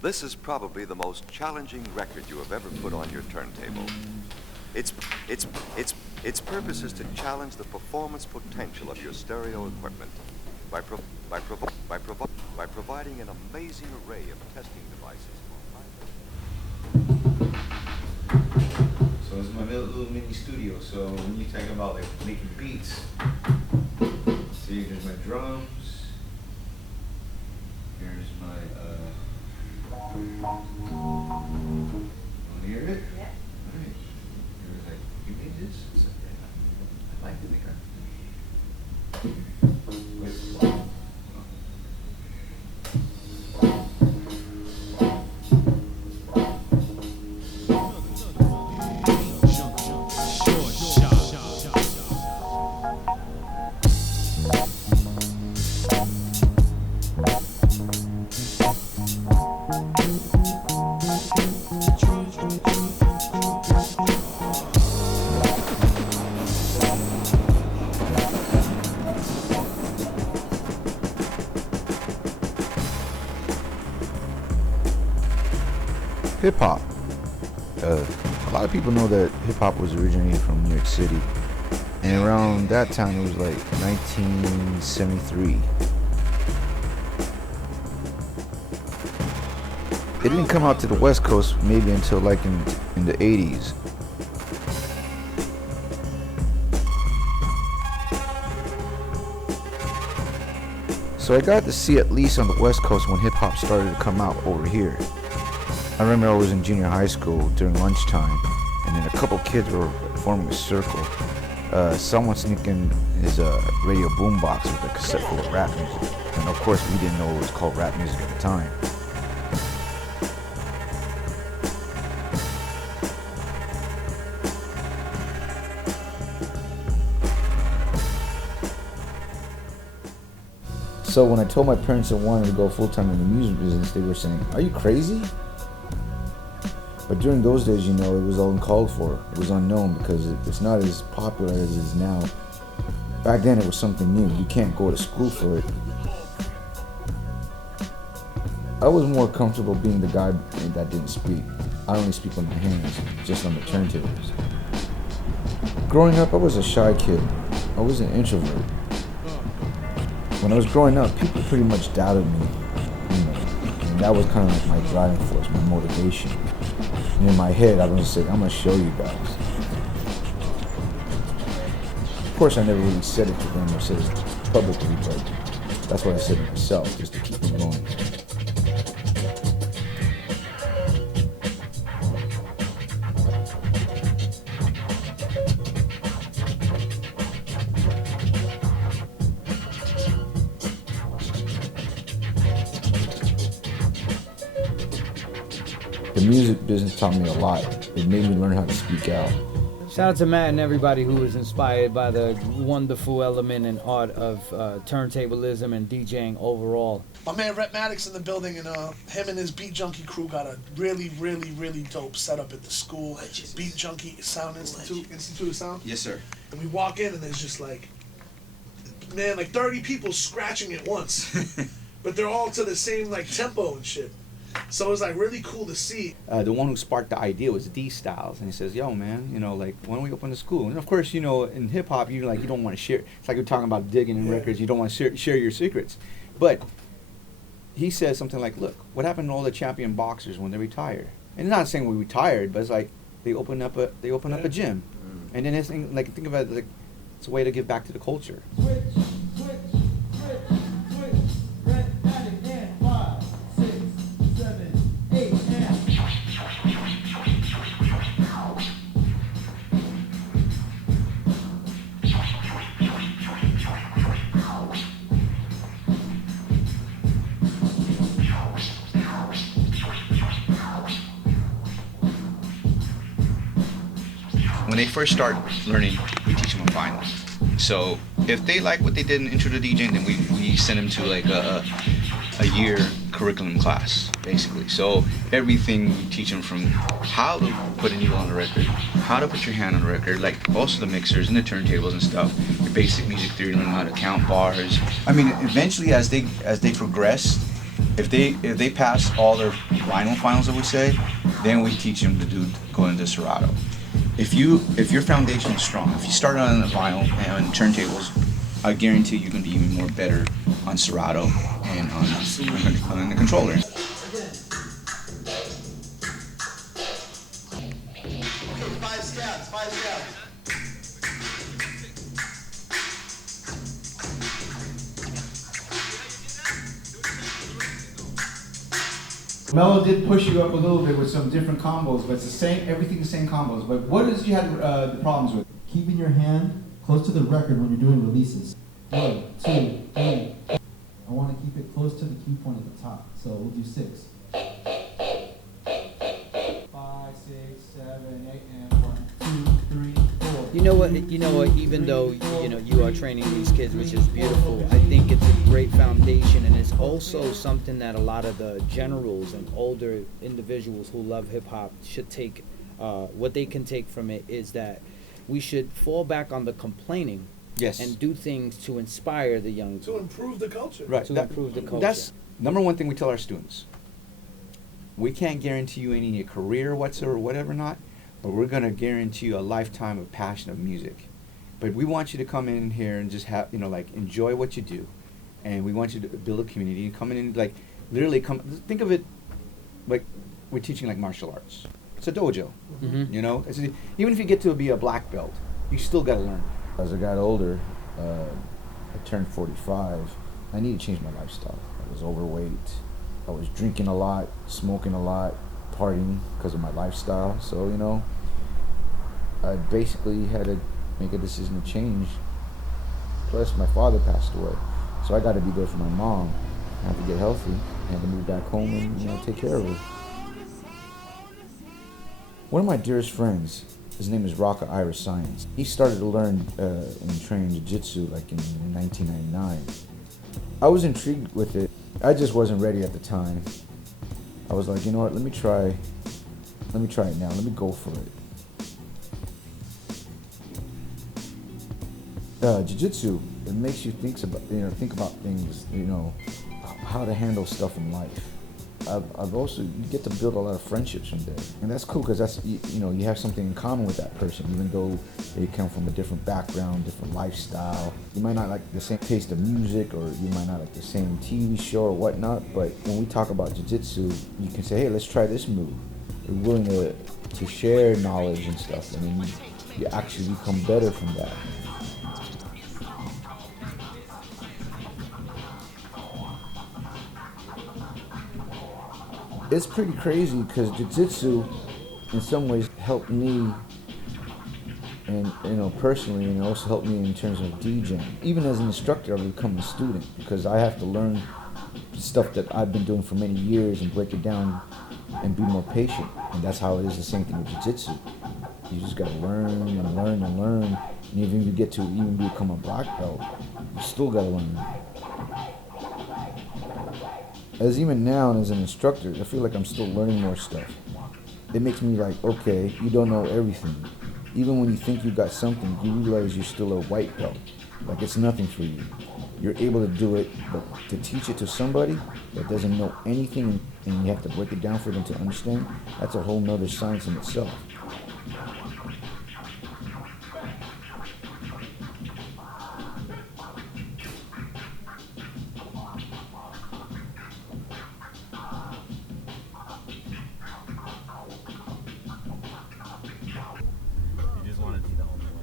This is probably the most challenging record you have ever put on your turntable. Its, its, its purpose is to challenge the performance potential of your stereo equipment by, by providing an amazing array of testing devices. So it's my little mini studio. So when you talk about like making beats, see, there's my drums. Here's my wanna hear it? Yeah. Alright. He was like, you made this? I said, yeah, I like to make art. Hip hop. A lot of people know that hip hop was originated from New York City, and around that time it was like 1973. It didn't come out to the West Coast maybe until like in the 80s. So I got to see at least on the West Coast when hip hop started to come out over here. I remember I was in junior high school during lunchtime, and then a couple kids were forming a circle. Someone sneaking his radio boombox with a cassette full of rap music, and of course we didn't know it was called rap music at the time. So when I told my parents I wanted to go full-time in the music business, they were saying, "Are you crazy?" But during those days, you know, it was uncalled for. It was unknown because it's not as popular as it is now. Back then, it was something new. You can't go to school for it. I was more comfortable being the guy that didn't speak. I only speak with my hands, just on the turntables. Growing up, I was a shy kid. I was an introvert. When I was growing up, people pretty much doubted me, you know, and that was kind of like my driving force, my motivation. And in my head, I was saying, I'm gonna show you guys. Of course, I never really said it to them or said it publicly, but that's what I said to myself, just to keep me going. The music business taught me a lot. It made me learn how to speak out. Shout out to Matt and everybody who was inspired by the wonderful element and art of turntablism and DJing overall. My man Rhett Maddox in the building, and him and his Beat Junkie crew got a really, really, really dope setup at the school. Legends. Beat Junkie Sound Institute of Sound. Yes, sir. And we walk in and there's just like, man, like 30 people scratching at once. But they're all to the same like tempo and shit. So it was like really cool to see. The one who sparked the idea was D Styles, and he says, "Yo, man, you know, like, why don't we open a school?" And of course, you know, in hip hop, you don't want to share. It's like you're talking about digging in records. You don't want to share your secrets. But he says something like, "Look, what happened to all the champion boxers when they retired?" And it's not saying we retired, but it's like they open up a gym, and then it's like think about it like it's a way to give back to the culture. When they first start learning, we teach them a vinyl. So if they like what they did in Intro to DJing, then we send them to like a year curriculum class, basically. So everything we teach them from how to put a needle on the record, how to put your hand on the record, like also the mixers and the turntables and stuff, your basic music theory, learn how to count bars. I mean, eventually as they progress, If they pass all their vinyl finals, I would say, then we teach them to go into Serato. If your foundation is strong, if you start on a vinyl and turntables, I guarantee you can be even more better on Serato and on the controller. Five scouts. Mello did push you up a little bit with some different combos, but it's the same, everything the same combos. But what is you had the problems with? Keeping your hand close to the record when you're doing releases. 1, 2, 3. I want to keep it close to the key point at the top. So we'll do 6. 5, 6, 7, 8, and 1, 2, 3, 4. You know what? Even though you are training these kids, which is beautiful, I think it's a great foundation, and it's also something that a lot of the generals and older individuals who love hip hop should take. What they can take from it is that we should fall back on the complaining, Yes. and do things to inspire the young. To improve the culture. Right. To improve the culture. That's number one thing we tell our students. We can't guarantee you any career whatsoever, whatever not, but we're gonna guarantee you a lifetime of passion of music. But we want you to come in here and just have, enjoy what you do, and we want you to build a community and come in, literally think of it like we're teaching like martial arts. It's a dojo, Mhm. Even if you get to be a black belt, you still gotta learn. As I got older, I turned 45. I needed to change my lifestyle. I was overweight. I was drinking a lot, smoking a lot, partying because of my lifestyle. So, I basically had to make a decision to change. Plus, my father passed away. So I got to be there for my mom. I had to get healthy. I had to move back home and, take care of her. One of my dearest friends, his name is Raka Irish Science. He started to learn and train jiu-jitsu like in 1999. I was intrigued with it. I just wasn't ready at the time. I was like, you know what, let me try it now. Let me go for it. Jiu-jitsu, it makes you think about things, how to handle stuff in life. I've also, you get to build a lot of friendships from there. And that's cool because that's, you have something in common with that person, even though they come from a different background, different lifestyle. You might not like the same taste of music, or you might not like the same TV show or whatnot, but when we talk about jiu-jitsu, you can say, hey, let's try this move. You're willing to share knowledge and stuff, and then you actually become better from that. It's pretty crazy because jiu-jitsu in some ways helped me, and personally, and also helped me in terms of DJing. Even as an instructor, I've become a student because I have to learn stuff that I've been doing for many years and break it down and be more patient. And that's how it is the same thing with jiu-jitsu. You just gotta learn and learn and learn. And even if you get to even become a black belt, you still gotta learn. As even now and as an instructor, I feel like I'm still learning more stuff. It makes me like, okay, you don't know everything. Even when you think you got something, you realize you're still a white belt. Like it's nothing for you. You're able to do it, but to teach it to somebody that doesn't know anything and you have to break it down for them to understand, that's a whole nother science in itself.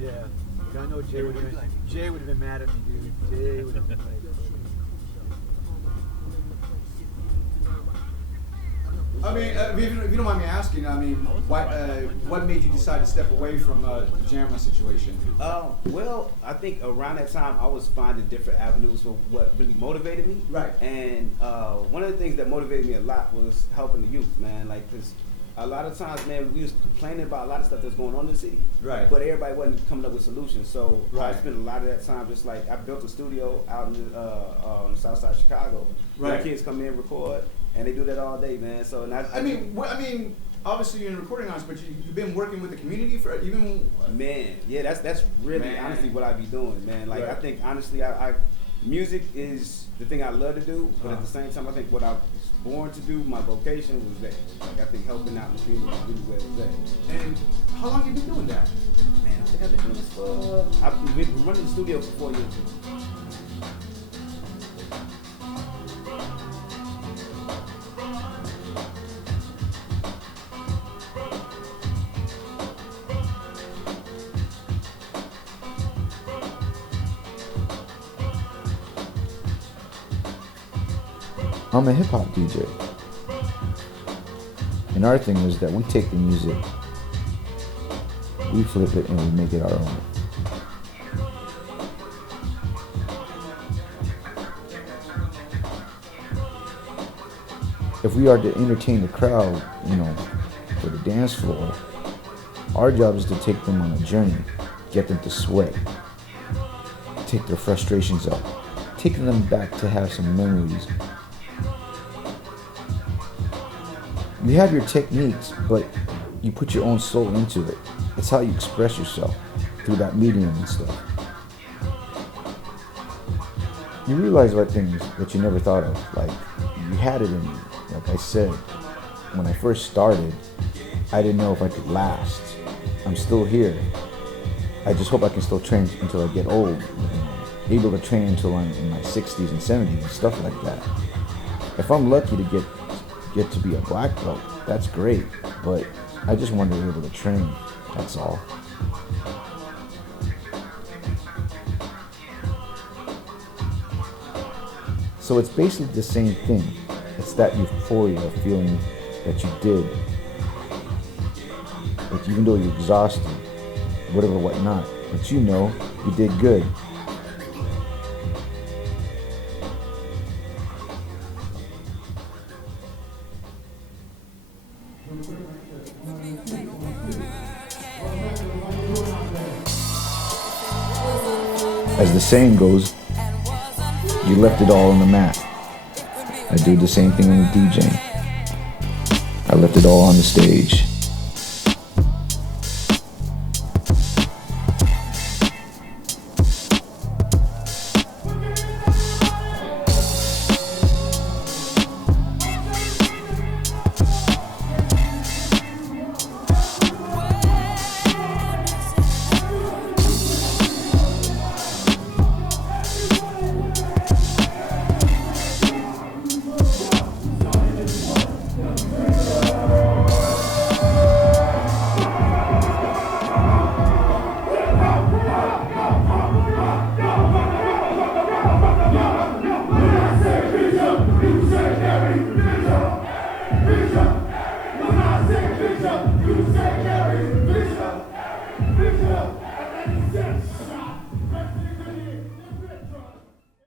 Yeah, I know Jay would have been mad at me, dude. Jay would have been like, I mean, if you don't mind me asking, what made you decide to step away from the JAMA situation? Well, I think around that time I was finding different avenues for what really motivated me. Right. And one of the things that motivated me a lot was helping the youth, man. Like, cause a lot of times, man, we was complaining about a lot of stuff that's going on in the city. Right. But everybody wasn't coming up with solutions. So I Right. spent a lot of that time just like, I built a studio out in the south side of Chicago. Right. Where kids come in, record, and they do that all day, man. So and I mean, obviously you're in recording artists, but you've been working with the community for even. Man, yeah, that's really Man. honestly what I be doing, man. Like Right. I think honestly, I music is the thing I love to do, but at the same time, I think what I was born to do, my vocation was that. Like, I think helping out in the community is really where it's at. And how long you been doing that? Man, I think I've been doing this for, I've been running the studio for 4 years. I'm a hip hop DJ. And our thing is that we take the music, we flip it, and we make it our own. If we are to entertain the crowd, for the dance floor, our job is to take them on a journey, get them to sweat, take their frustrations out, taking them back to have some memories. You have your techniques, but you put your own soul into it. It's how you express yourself through that medium and stuff. You realize about things that you never thought of, like you had it in you. Like I said, when I first started, I didn't know if I could last. I'm still here. I just hope I can still train until I get old. Able to train until I'm in my 60s and 70s and stuff like that. If I'm lucky to get to be a black belt, that's great, but I just want to be able to train, that's all. So it's basically the same thing. It's that euphoria of feeling that you did, like even though you're exhausted, whatever, whatnot, but you did good. As the saying goes, you left it all on the mat. I do the same thing in DJing. I left it all on the stage.